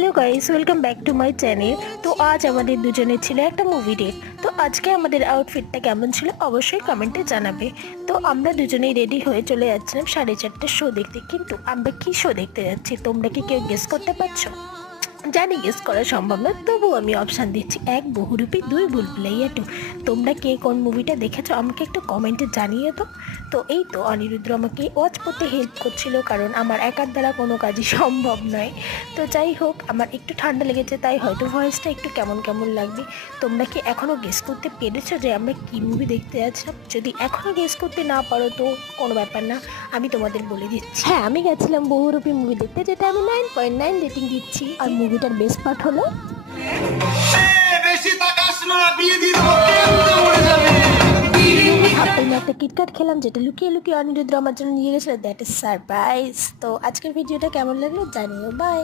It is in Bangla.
Hello guys, welcome back to my channel. तो आज আমাদের দুজনের ছিল একটা মুভি ডেট। তো আজকে আমাদের আউটফিটটা কেমন ছিল অবশ্যই কমেন্টে জানাবে। তো আমরা দুজনেই রেডি হয়ে চলে যাচ্ছিলাম 4:30টার শো দেখতে। কিন্তু আমরা কি শো দেখতে যাচ্ছি তোমরা কি কেউ গেস করতে পারছো? জানি গেস করা সম্ভব না, তবুও আমি অপশান দিচ্ছি, এক বহুরূপী, দুই ভুলভুলাইয়া টু। তোমরা কে কোন মুভিটা দেখেছো আমাকে একটু কমেন্টে জানিয়ে তো। তো এই তো অনিরুদ্র আমাকে ওয়াচ করতে হেল্প করছিল, কারণ আমার একার দ্বারা কোনো কাজই সম্ভব নয়। তো যাই হোক, আমার একটু ঠান্ডা লেগেছে, তাই হয়তো ভয়েসটা একটু কেমন কেমন লাগবে। তোমরা কি এখনও গেস করতে পেরেছো যে আমরা কী মুভি দেখতে যাচ্ছিলাম? যদি এখনও গেস করতে না পারো তো কোনো ব্যাপার না, আমি তোমাদের বলে দিচ্ছি। হ্যাঁ, আমি গেছিলাম বহুরূপী মুভি দেখতে, যেটা আমি 9.9 রেটিং দিচ্ছি। আর মুভিটার বেস্ট পার্ট হলো আমি একটা কিটকাট খেলাম, যেটা লুকিয়ে লুকিয়ে অনিরুদ্র আমার জন্য নিয়ে গেছিলো। That is surprise. তো আজকের ভিডিওটা কেমন লাগলো জানিও। বাই।